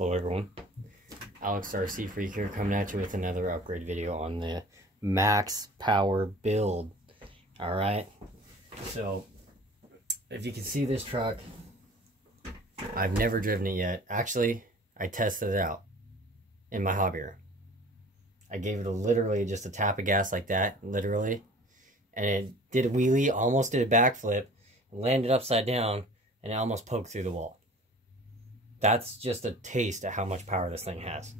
Hello everyone, Alex RC Freak here, coming at you with another upgrade video on the Max Power build. Alright, so if you can see this truck, I've never driven it yet. Actually, I tested it out in my hobby room. I gave it literally just a tap of gas like that, literally, and it did a wheelie, almost did a backflip, landed upside down, and it almost poked through the wall. That's just a taste of how much power this thing has.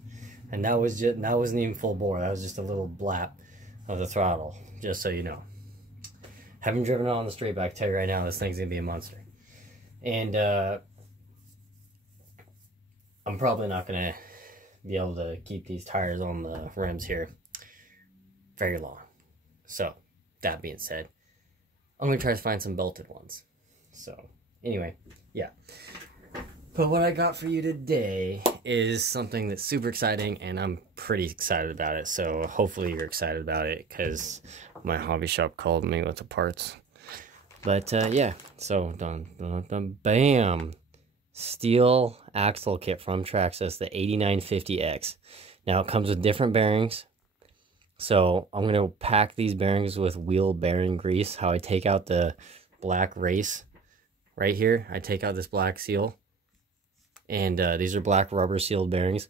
And that wasn't even full bore. That was just a little blap of the throttle, just so you know. Haven't driven it on the street, but I can tell you right now, this thing's gonna be a monster. And I'm probably not gonna be able to keep these tires on the rims here very long. So, that being said, I'm gonna try to find some belted ones. So, anyway, yeah. But what I got for you today is something that's super exciting, and I'm pretty excited about it. So hopefully you're excited about it, because my hobby shop called me with the parts. But yeah, so bam! Steel axle kit from Traxxas, the 8950X. Now it comes with different bearings. So I'm going to pack these bearings with wheel bearing grease. How I take out the black race right here. I take out this black seal. And these are black rubber sealed bearings,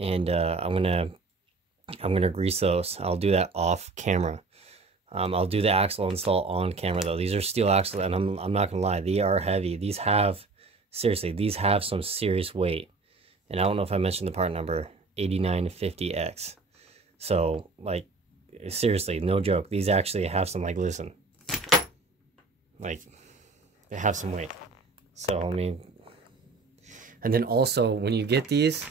and I'm gonna grease those. I'll do that off camera. I'll do the axle install on camera though. These are steel axles, and I'm not gonna lie, they are heavy. These have some serious weight, and I don't know if I mentioned the part number, 8950X. So like, seriously, no joke. These actually have some, like, listen, like, they have some weight. So I mean. And then also, when you get these,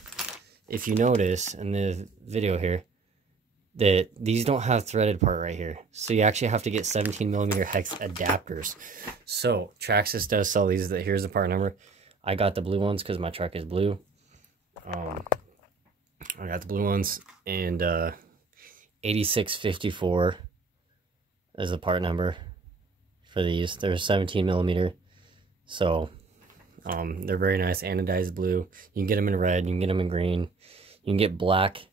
if you notice in the video here, that these don't have threaded part right here. So you actually have to get 17mm hex adapters. So Traxxas does sell these. Here's the part number. I got the blue ones because my truck is blue. I got the blue ones, and 8654 is the part number for these. They're 17mm. So they're very nice, anodized blue. You can get them in red, you can get them in green, you can get black,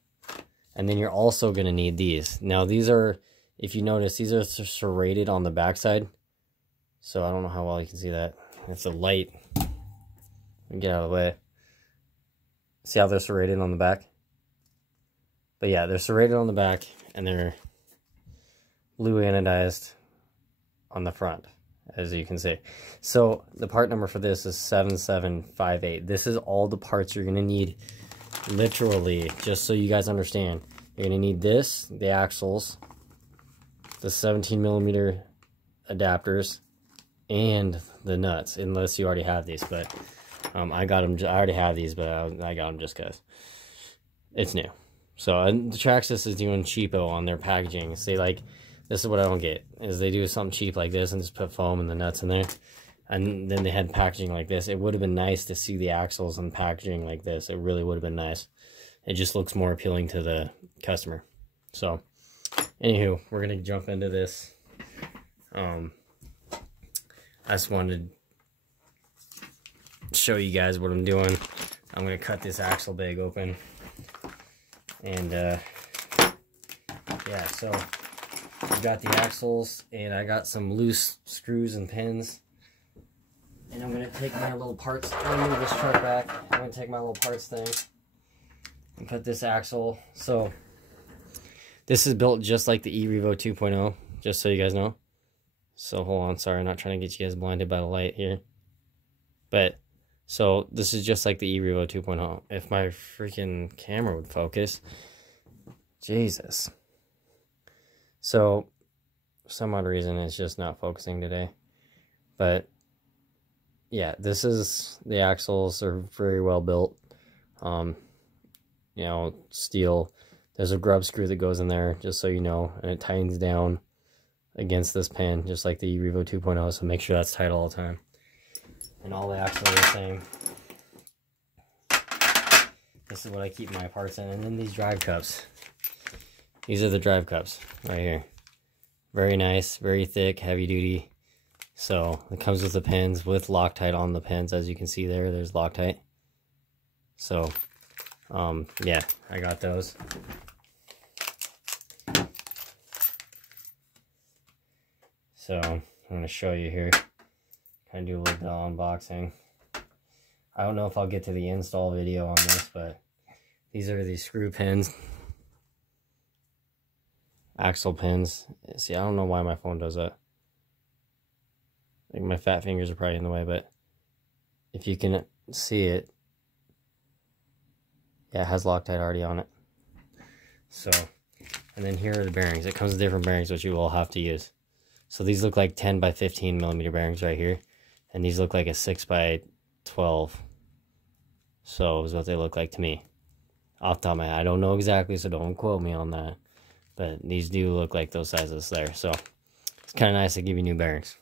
and then you're also going to need these. Now these are, if you notice, these are serrated on the backside. So I don't know how well you can see that. It's a light. Get out of the way. See how they're serrated on the back? But yeah, they're serrated on the back, and they're blue anodized on the front, as you can see. So the part number for this is 7758. This is all the parts you're going to need, literally, just so you guys understand. You're going to need this, the axles, the 17mm adapters, and the nuts, unless you already have these. But I got them. I already have these, but I got them just because it's new. So the Traxxas is doing cheapo on their packaging. See, like, this is what I don't get, is they do something cheap like this and just put foam and the nuts in there. And then they had packaging like this. It would have been nice to see the axles and packaging like this. It really would have been nice. It just looks more appealing to the customer. So, anywho, we're going to jump into this. I just wanted to show you guys what I'm doing. I'm going to cut this axle bag open. And, yeah, so I got the axles, and I got some loose screws and pins. And I'm going to take my little parts, I'm going to move this truck back. I'm going to take my little parts thing and put this axle. So, this is built just like the e-Revo 2.0, just so you guys know. So, hold on, sorry, I'm not trying to get you guys blinded by the light here. But, so, this is just like the e-Revo 2.0. If my freaking camera would focus. Jesus. So, for some odd reason, it's just not focusing today. But, yeah, this is, the axles are very well built. You know, steel. There's a grub screw that goes in there, just so you know, and it tightens down against this pin, just like the e-Revo 2.0, so make sure that's tight all the time. And all the axles are the same. This is what I keep my parts in. And then these drive cups. These are the drive cups right here. Very nice, very thick, heavy duty. So it comes with the pins, with Loctite on the pins. As you can see there, there's Loctite. So, yeah, I got those. So, I'm going to show you here. Kind of do a little bit of unboxing. I don't know if I'll get to the install video on this, but these are the screw pins. Axle pins. See, I don't know why my phone does that. Like, my fat fingers are probably in the way, but if you can see it, yeah, it has Loctite already on it. So, and then here are the bearings. It comes with different bearings, which you will have to use. So these look like 10 by 15 millimeter bearings right here, and these look like a 6 by 12. So is what they look like to me. Off the top of my head, I don't know exactly, so don't quote me on that. But these do look like those sizes there. So it's kind of nice to give you new bearings.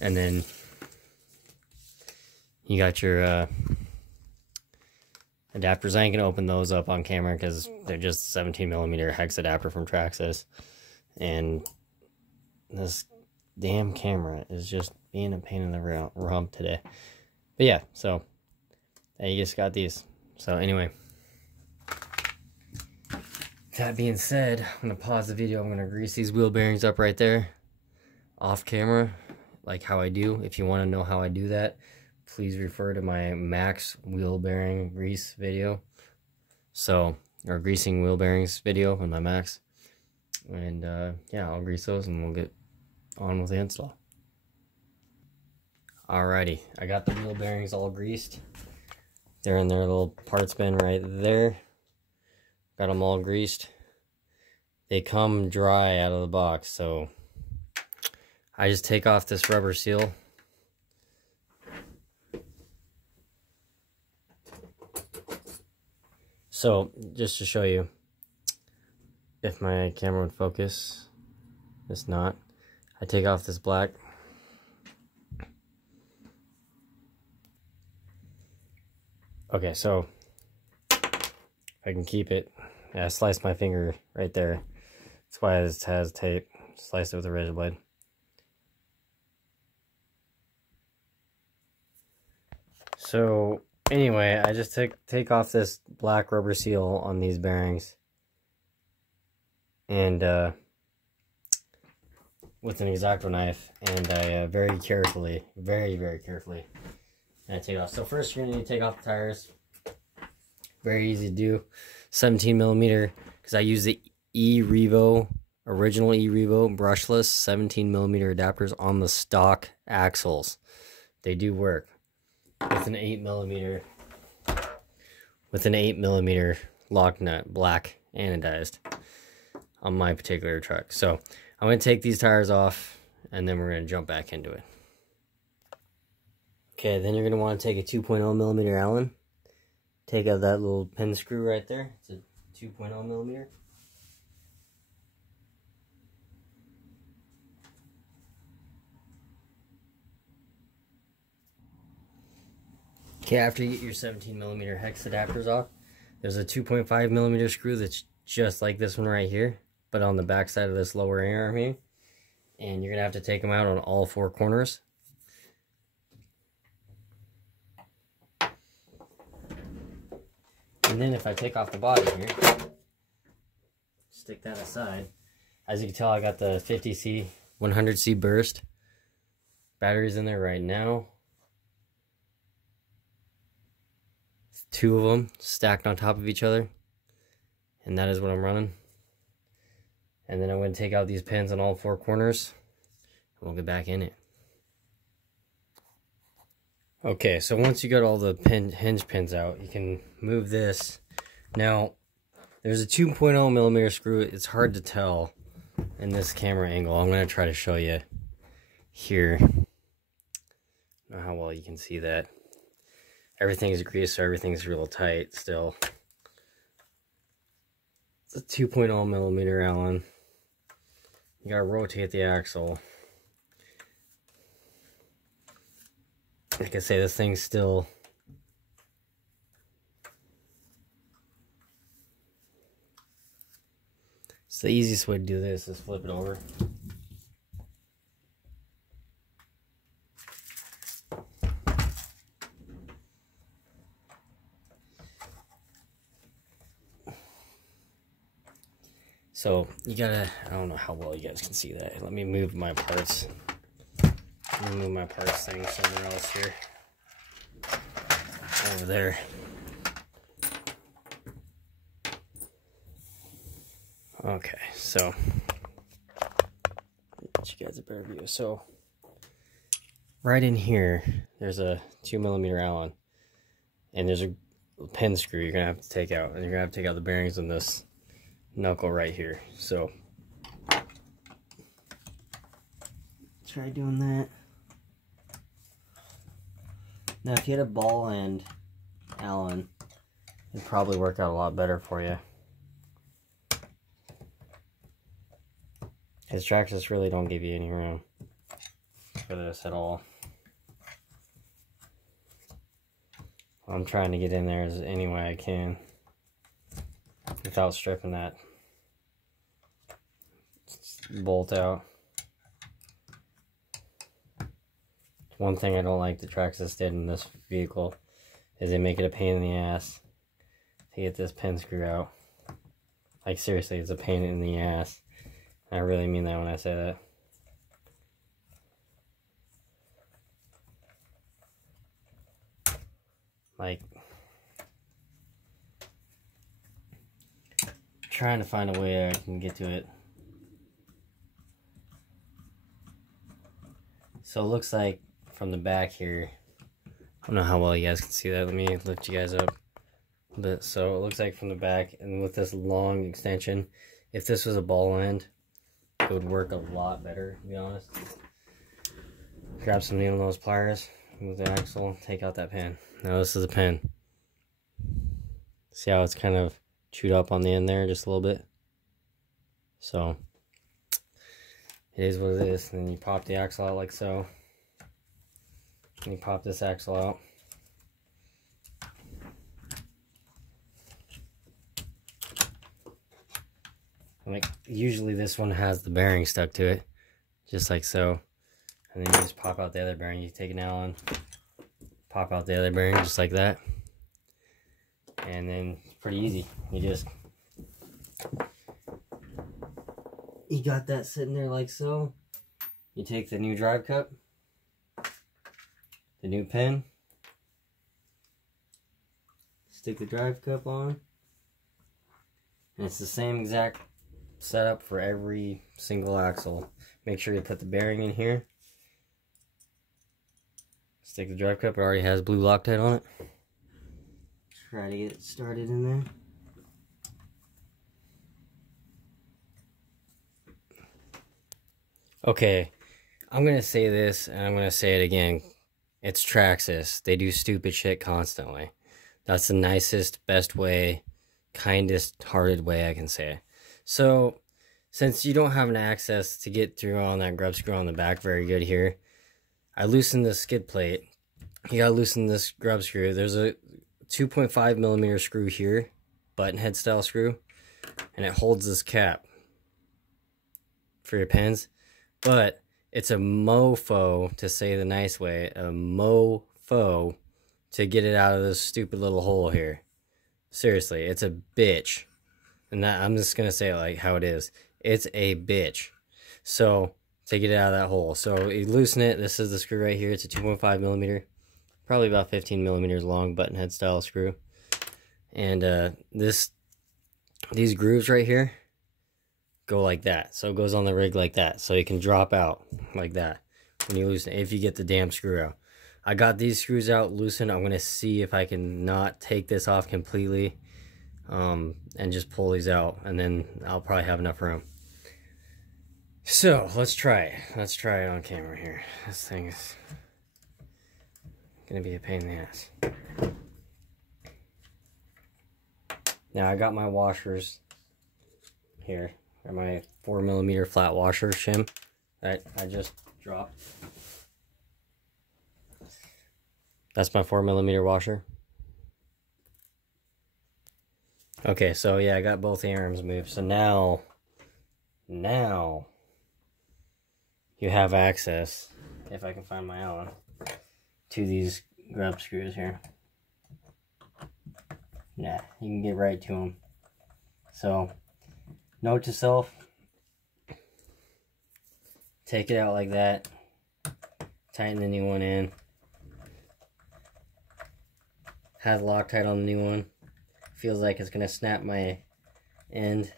And then you got your adapters. I ain't gonna open those up on camera because they're just 17 millimeter hex adapter from Traxxas. And this damn camera is just being a pain in the rump today. But yeah, so you just got these. So anyway, that being said, I'm gonna pause the video. I'm gonna grease these wheel bearings up right there off camera, like how I do. If you want to know how I do that, please refer to my maxx wheel bearing grease video. So, or greasing wheel bearings video on my maxx. And yeah, I'll grease those and we'll get on with the install. Alrighty, I got the wheel bearings all greased. They're in their little parts bin right there. Got them all greased. They come dry out of the box, so I just take off this rubber seal. So, just to show you, if my camera would focus, it's not. I take off this black. Okay, so if I can keep it, yeah, I sliced my finger right there. That's why it has tape. Sliced it with a razor blade. So anyway, I just take off this black rubber seal on these bearings, and with an X-Acto knife, and I very carefully, very carefully, and I take it off. So first you're gonna need to take off the tires. Very easy to do. 17 millimeter, because I use the original E-Revo brushless 17 millimeter adapters on the stock axles. They do work. With an 8 millimeter lock nut, black anodized, on my particular truck. So I'm going to take these tires off, and then we're going to jump back into it. Okay, then you're going to want to take a 2.0 millimeter Allen. Take out that little pin screw right there. It's a 2.0 millimeter. Okay, after you get your 17 millimeter hex adapters off, there's a 2.5 millimeter screw that's just like this one right here, but on the back side of this lower arm here. And you're going to have to take them out on all four corners. And then if I take off the body here, stick that aside. As you can tell, I got the 50C, 100C burst batteries in there right now. 2 of them stacked on top of each other, and that is what I'm running. And then I'm going to take out these pins on all four corners, and we'll get back in it. Okay, so once you got all the hinge pins out, you can move this. Now, there's a 2.0 millimeter screw. It's hard to tell in this camera angle. I'm going to try to show you here. I don't know how well you can see that. Everything's greased, so everything's real tight still. It's a 2.0 millimeter Allen. You gotta rotate the axle. Like I say, this thing's still... So the easiest way to do this is flip it over. So you gotta, I don't know how well you guys can see that. Let me move my parts. Let me move my parts thing somewhere else here. Over there. Okay, so get you guys a better view. So right in here, there's a 2mm Allen, and there's a pin screw you're gonna have to take out, and you're gonna have to take out the bearings on this knuckle right here. So try doing that. Now, if you had a ball end Allen, it'd probably work out a lot better for you. His Traxxas really don't give you any room for this at all. I'm trying to get in there as any way I can without stripping that bolt out. One thing I don't like the Traxxas did in this vehicle is they make it a pain in the ass to get this pin screw out. Like, seriously, it's a pain in the ass. I really mean that when I say that. Like, trying to find a way I can get to it. So it looks like from the back here, I don't know how well you guys can see that. Let me lift you guys up a bit. So it looks like from the back, and with this long extension, if this was a ball end, it would work a lot better, to be honest. Grab some needle nose pliers, move the axle, take out that pin. Now this is a pin. See how it's kind of chewed up on the end there just a little bit? So it is what it is. And then you pop the axle out like so. And you pop this axle out. Like, usually this one has the bearing stuck to it, just like so. And then you just pop out the other bearing. You take an Allen, pop out the other bearing just like that. And then it's pretty easy. You got that sitting there like so. You take the new drive cup, the new pin, stick the drive cup on, and it's the same exact setup for every single axle. Make sure you put the bearing in here, stick the drive cup. It already has blue Loctite on it. Try to get it started in there. Okay, I'm gonna say this and I'm gonna say it again. It's Traxxas. They do stupid shit constantly. That's the nicest, best way, kindest hearted way I can say it. So, since you don't have an access to get through on that grub screw on the back very good here, I loosened the skid plate. You gotta loosen this grub screw. There's a 2.5mm screw here, button head style screw, and it holds this cap for your pins. But it's a mofo, to say the nice way, a mofo to get it out of this stupid little hole here. Seriously, it's a bitch. And that, I'm just gonna say it like how it is. It's a bitch. So, to get it out of that hole. So, you loosen it. This is the screw right here. It's a 2.5mm. Probably about 15mm long button head style screw. And these grooves right here go like that. So it goes on the rig like that. So it can drop out like that when you loosen it, if you get the damn screw out. I got these screws out loosened. I'm going to see if I can not take this off completely and just pull these out. And then I'll probably have enough room. So let's try it. Let's try it on camera here. This thing is going to be a pain in the ass. Now I got my washers here. Or my 4mm flat washer shim that I just dropped. That's my 4mm washer. Okay, so yeah, I got both the arms moved. So now you have access, if I can find my Allen, to these grub screws here. Nah, you can get right to them. So Note to self, take it out like that, tighten the new one in, have Loctite on the new one, feels like it's going to snap my end.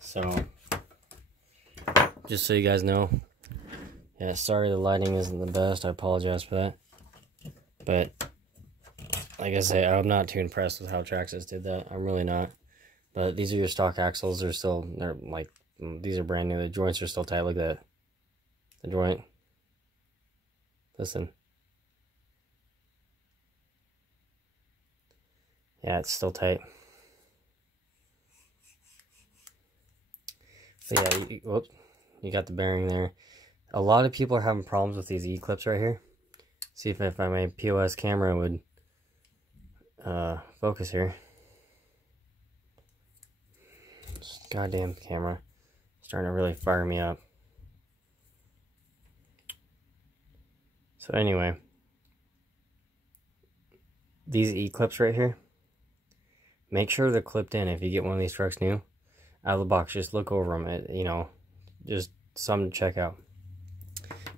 So, just so you guys know, yeah, sorry the lighting isn't the best, I apologize for that, but like I say, I'm not too impressed with how Traxxas did that. I'm really not. But these are your stock axles. They're like, these are brand new. The joints are still tight. Look at that. The joint. Listen. Yeah, it's still tight. So yeah, whoops. You got the bearing there. A lot of people are having problems with these E-clips right here. See if my POS camera would focus here. This goddamn camera starting to really fire me up. So anyway, these E-clips right here, make sure they're clipped in. If you get one of these trucks new, out of the box, just look over them. You know, just something to check out,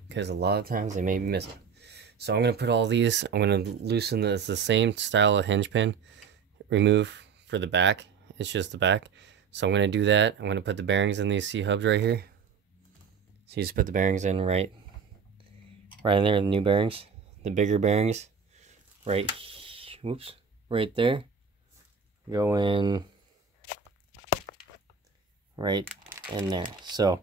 because a lot of times they may be missing. So I'm going to put all these, I'm going to loosen this, the same style of hinge pin, remove for the back, it's just the back. So I'm going to do that. I'm going to put the bearings in these C-hubs right here. So you just put the bearings in right in there, the new bearings, the bigger bearings, right, whoops, right there. Go in right in there. So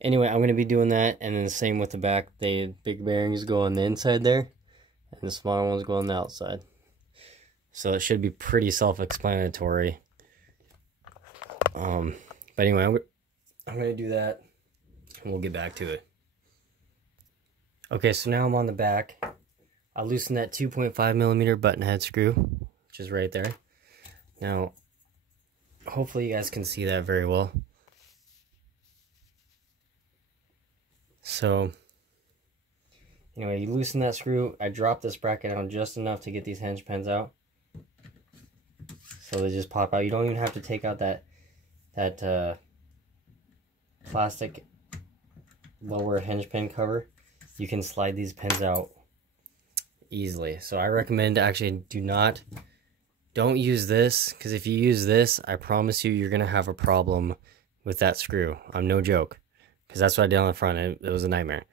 anyway, I'm going to be doing that, and then the same with the back. The big bearings go on the inside there, and the smaller ones go on the outside. So it should be pretty self-explanatory. But anyway, I'm going to do that, and we'll get back to it. Okay, so now I'm on the back. I loosened that 2.5mm button head screw, which is right there. Now, hopefully you guys can see that very well. So, anyway, you loosen that screw. I dropped this bracket down just enough to get these hinge pins out. So they just pop out. You don't even have to take out that plastic lower hinge pin cover. You can slide these pins out easily. So I recommend actually don't use this, because if you use this, I promise you, you're going to have a problem with that screw. I'm no joke. Because that's what I did on the front. It was a nightmare.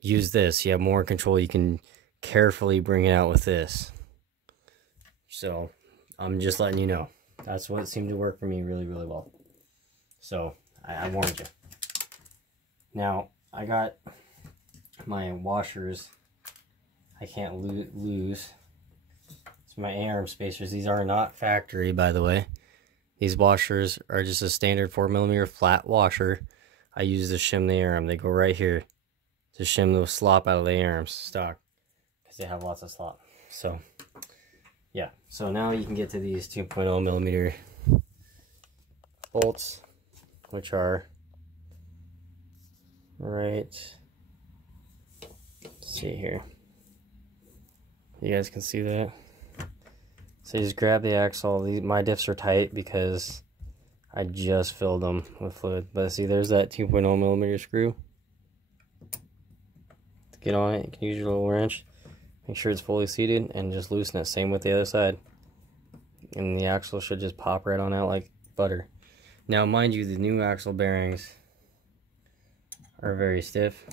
Use this. You have more control. You can carefully bring it out with this. So, I'm just letting you know. That's what seemed to work for me really, really well. So, I warned you. Now, I got my washers. I can't lose. It's my A-arm spacers. These are not factory, by the way. These washers are just a standard 4mm flat washer. I use to shim the A-arm. They go right here to shim the slop out of the A-arms stock, because they have lots of slop. So, yeah. So now you can get to these 2.0mm bolts, which are right. Let's see here. You guys can see that. So you just grab the axle. My diffs are tight because I just filled them with fluid. But see, there's that 2.0mm screw. To get on it, you can use your little wrench. Make sure it's fully seated and just loosen it. Same with the other side. And the axle should just pop right on out like butter. Now, mind you, the new axle bearings are very stiff.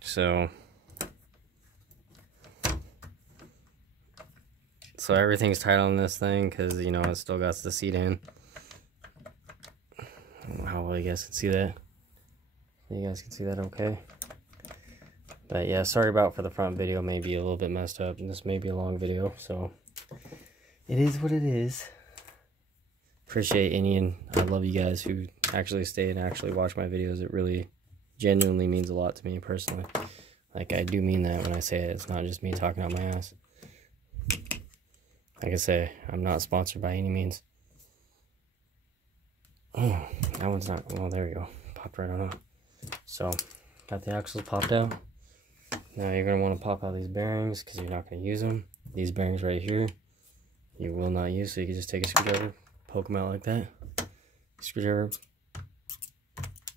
So everything's tight on this thing because, you know, it still got the seat in. I don't know how well you guys can see that. You guys can see that okay? But yeah, sorry about for the front video, maybe a little bit messed up, and this may be a long video, so it is what it is. Appreciate any, and I love you guys who actually stay and actually watch my videos. It really genuinely means a lot to me personally. Like, I do mean that when I say it. It's not just me talking out my ass. Like I say, I'm not sponsored by any means. Oh, that one's not, well, there we go. Popped right on out. So, got the axles popped out. Now you're going to want to pop out these bearings because you're not going to use them. These bearings right here. you will not use, so you can just take a screwdriver, poke them out like that. Screwdriver,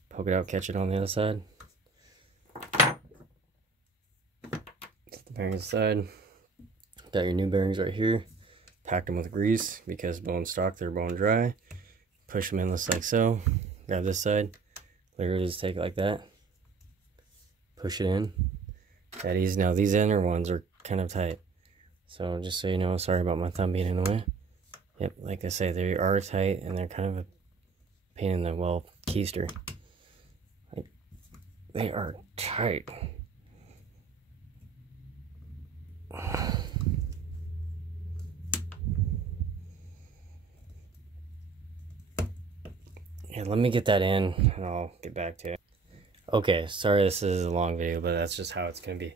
poke it out, catch it on the other side. Set the bearings aside. Got your new bearings right here. Pack them with grease because bone stock, they're bone dry. Push them in just like so. Grab this side. Literally just take it like that. Push it in. That easy. Now these inner ones are kind of tight. So just so you know, sorry about my thumb being in the way. Yep, like I say, they are tight and they're kind of a pain in the, well, keister. Like, they are tight. Yeah, let me get that in and I'll get back to it. Okay, sorry this is a long video, but that's just how it's going to be.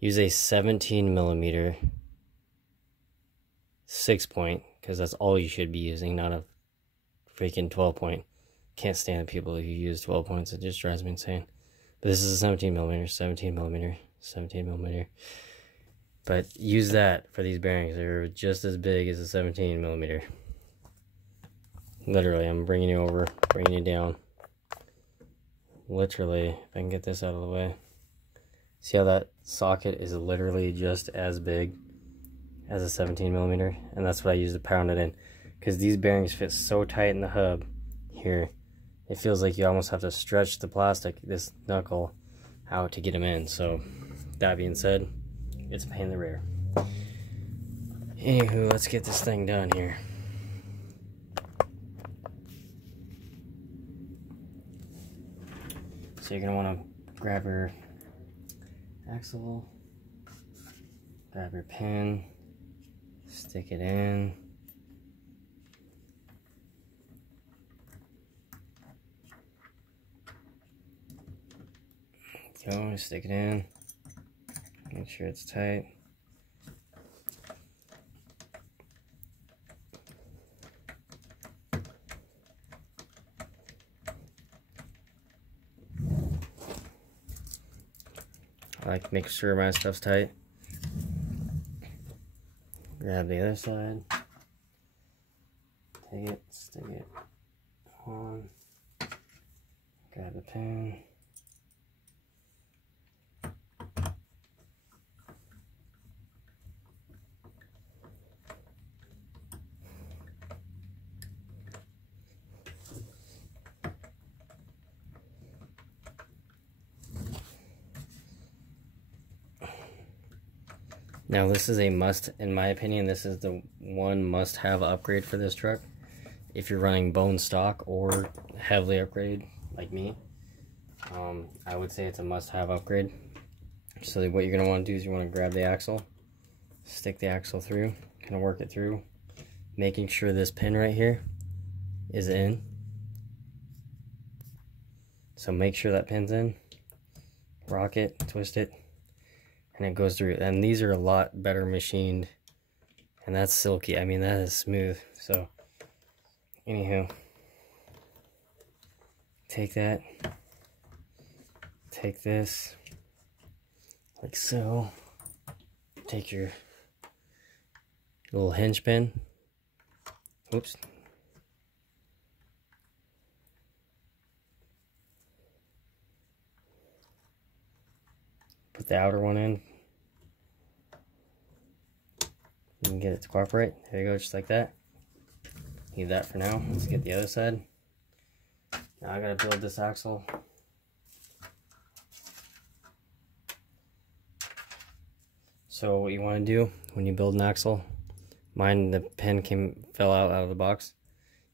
Use a 17mm 6-point, because that's all you should be using, not a freaking 12-point. Can't stand people who use 12 points, it just drives me insane. But this is a 17mm, 17mm, 17mm. But use that for these bearings, they're just as big as a 17mm. Literally, I'm bringing you over, bringing you down. Literally, if I can get this out of the way. See how that socket is literally just as big as a 17mm? And that's what I use to pound it in. Because these bearings fit so tight in the hub here, it feels like you almost have to stretch the plastic, this knuckle, out to get them in. So, that being said, it's a pain in the rear. Anywho, let's get this thing done here. So you're going to want to grab your axle, grab your pin, stick it in. Go, stick it in. Make sure it's tight. I like to make sure my stuff's tight. Grab the other side. Take it, stick it on. Grab the pin. Now this is a must, in my opinion, this is the one must-have upgrade for this truck. If you're running bone stock or heavily upgraded, like me, I would say it's a must-have upgrade. So what you're going to want to do is you want to grab the axle, stick the axle through, kind of work it through, making sure this pin right here is in. So make sure that pin's in, rock it, twist it, and it goes through. And these are a lot better machined, and that's silky. I mean, that is smooth. So anywho, take that, take this like so, take your little hinge pin, oops, put the outer one in. You can get it to cooperate. There you go, just like that. Leave that for now. Let's get the other side. Now I gotta build this axle. So what you want to do when you build an axle, mine the pin fell out of the box.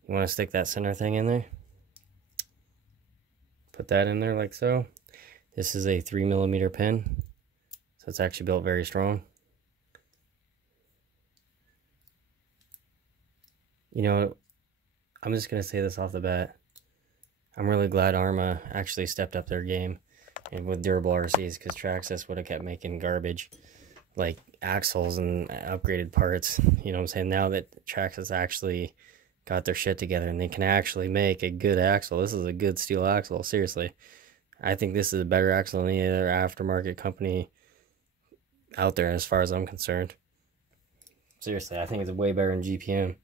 You want to stick that center thing in there. Put that in there like so. This is a 3mm pin, so it's actually built very strong. You know, I'm just going to say this off the bat. I'm really glad Arma actually stepped up their game and with durable RCs, because Traxxas would have kept making garbage like axles and upgraded parts. You know what I'm saying? Now that Traxxas actually got their shit together and they can actually make a good axle. This is a good steel axle, seriously. I think this is a better axle than any other aftermarket company out there as far as I'm concerned. Seriously, I think it's way better than GPM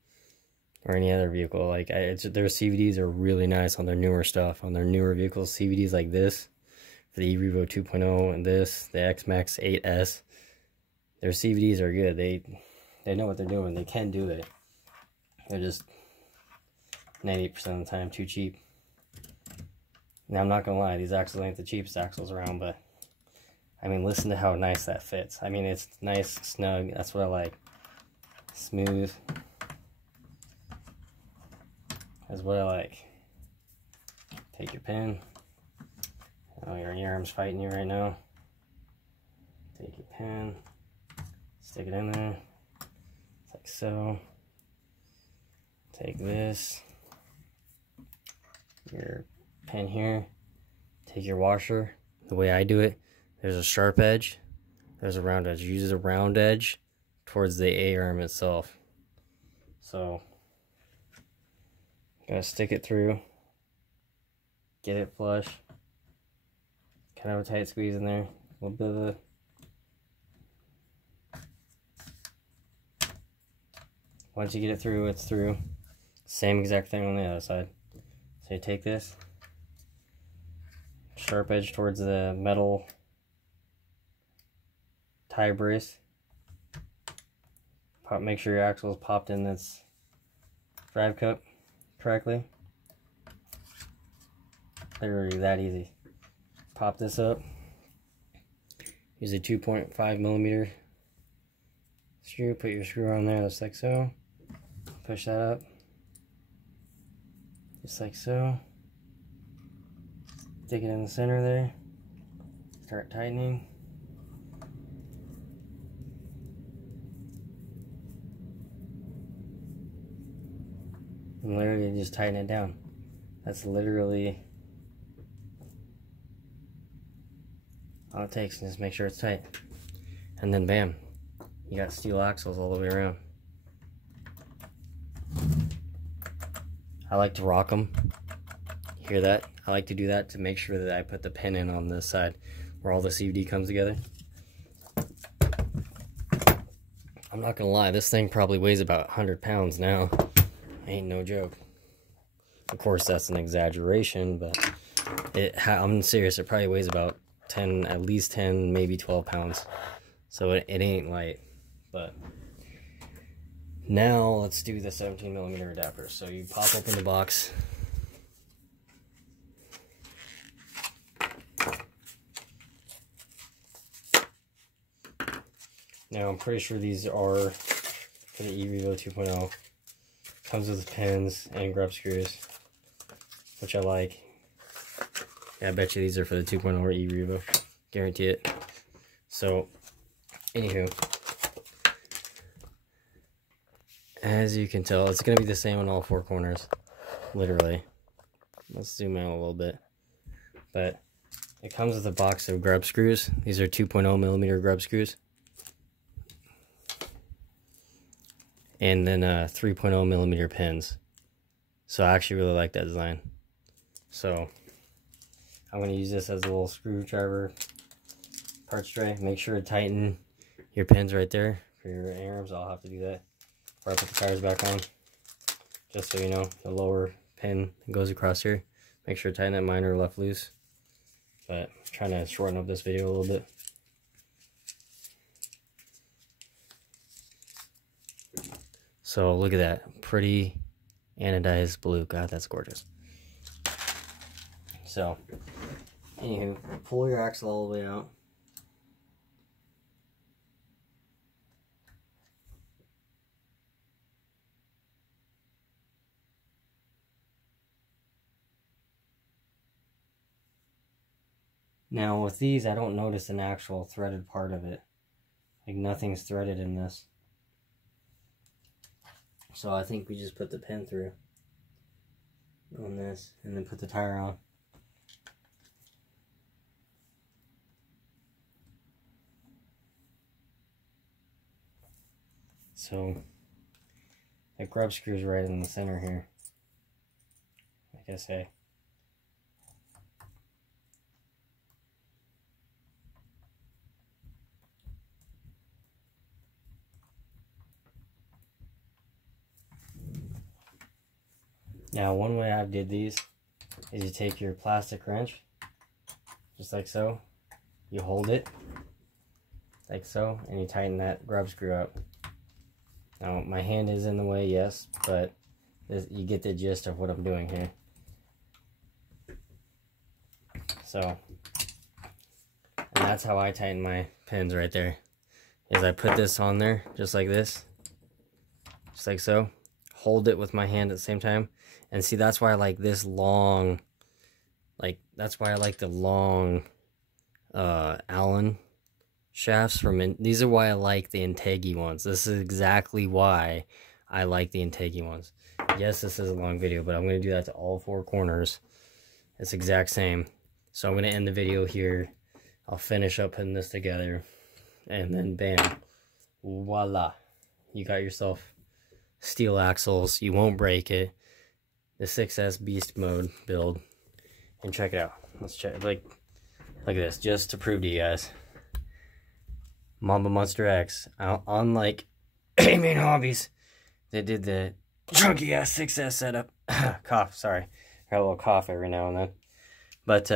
or any other vehicle. Like, their CVDs are really nice on their newer stuff, on their newer vehicles. CVDs like this, for the eRevo 2.0 and this, the X-Max 8S, their CVDs are good. They know what they're doing. They can do it. They're just 98% of the time too cheap. Now, I'm not gonna lie, these axles ain't the cheapest axles around, but I mean, listen to how nice that fits. I mean, it's nice, snug. That's what I like. Smooth. That's what I like. Take your pin. Oh, your arm's fighting you right now. Take your pin. Stick it in there. Like so. Take this. Your pin here. Take your washer. The way I do it, there's a sharp edge. There's a round edge. Use a round edge towards the A-arm itself. So, gotta stick it through. Get it flush. Kind of a tight squeeze in there. A little bit of a... Once you get it through, it's through. Same exact thing on the other side. So you take this. Sharp edge towards the metal tie brace. Make sure your axle is popped in this drive cup correctly. Literally that easy. Pop this up. Use a 2.5mm screw. Put your screw on there just like so. Push that up. Just like so. Stick it in the center there. Start tightening. And literally just tighten it down. That's literally all it takes. Just make sure it's tight. And then bam, you got steel axles all the way around. I like to rock them. Hear that? I like to do that to make sure that I put the pin in on this side where all the CVD comes together. I'm not gonna lie, this thing probably weighs about 100 pounds now. Ain't no joke. Of course, that's an exaggeration, but I'm serious, it probably weighs about 10, at least 10, maybe 12 pounds. So it ain't light. But now let's do the 17mm adapter. So you pop open the box. Now I'm pretty sure these are for the eRevo 2.0. Comes with pins and grub screws, which I like. Yeah, I bet you these are for the 2.0 or eRevo. Guarantee it. So, anywho, as you can tell, it's going to be the same on all four corners. Literally. Let's zoom out a little bit. But it comes with a box of grub screws. These are 2.0mm grub screws. And then 3.0mm pins. So I actually really like that design. So I'm going to use this as a little screwdriver parts tray. Make sure to tighten your pins right there for your arms. I'll have to do that before I put the tires back on. Just so you know, the lower pin that goes across here. Make sure to tighten that. Mine are left loose. But I'm trying to shorten up this video a little bit. So look at that, pretty anodized blue. God, that's gorgeous. So, anywho, pull your axle all the way out. Now with these, I don't notice an actual threaded part of it. Like nothing's threaded in this. So I think we just put the pin through on this and then put the tire on. So that grub screws right in the center here, like I say. Now, one way I did these is you take your plastic wrench, just like so. You hold it, like so, and you tighten that grub screw up. Now, my hand is in the way, yes, but you get the gist of what I'm doing here. So, and that's how I tighten my pins right there. Is I put this on there, just like this. Just like so. Hold it with my hand at the same time. And see, that's why I like this long, that's why I like the long Allen shafts these are why I like the Integi ones. This is exactly why I like the Integi ones. Yes, this is a long video, but I'm going to do that to all 4 corners. It's exact same. So I'm going to end the video here. I'll finish up putting this together. And then bam. Voila. You got yourself steel axles. You won't break it. The 6S Beast Mode build. And check it out. Let's check. Look at this. Just to prove to you guys. Mamba Monster X. Unlike A-Main Hobbies, they did the chunky ass 6S setup. Cough, sorry. I got a little cough every now and then. But,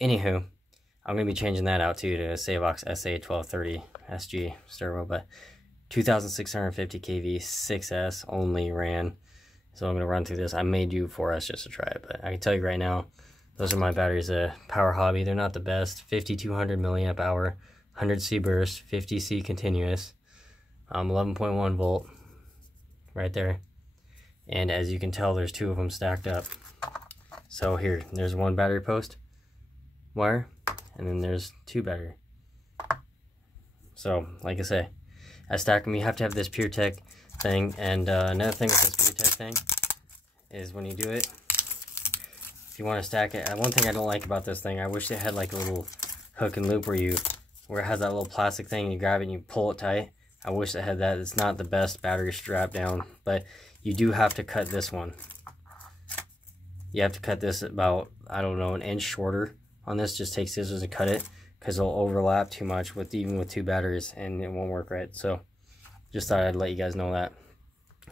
anywho, I'm going to be changing that out too to a Savox SA1230 SG Servo. But 2,650 kV 6S only ran. So I'm going to run through this. I may do 4S just to try it. But I can tell you right now, those are my batteries. Power Hobby. They're not the best. 5,200 milliamp hour. 100C burst, 50C continuous, 11.1 volt right there. And as you can tell, there's 2 of them stacked up. So here, there's 1 battery post wire, and then there's 2 battery. So, like I say, I stack them. You have to have this PureTech thing. And another thing with this PureTech thing is when you do it, if you want to stack it, one thing I don't like about this thing, I wish it had like a little hook and loop where it has that little plastic thing, and you grab it and you pull it tight. I wish it had that. It's not the best battery strap down, but you do have to cut this one. You have to cut this about, I don't know, an inch shorter on this. Just take scissors and cut it, because it'll overlap too much even with 2 batteries, and it won't work right. So just thought I'd let you guys know that.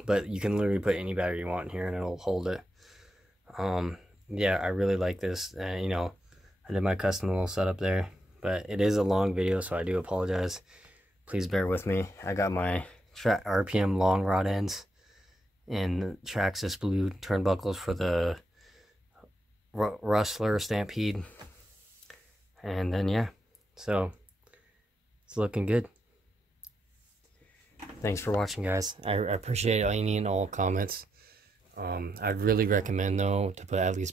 But you can literally put any battery you want in here and it'll hold it. Yeah, I really like this. You know, I did my custom little setup there. But it is a long video, so I do apologize. Please bear with me. I got my RPM long rod ends and Traxxas blue turnbuckles for the Rustler Stampede. And then, yeah. So, it's looking good. Thanks for watching, guys. I appreciate any and all comments. I'd really recommend, though, to put at least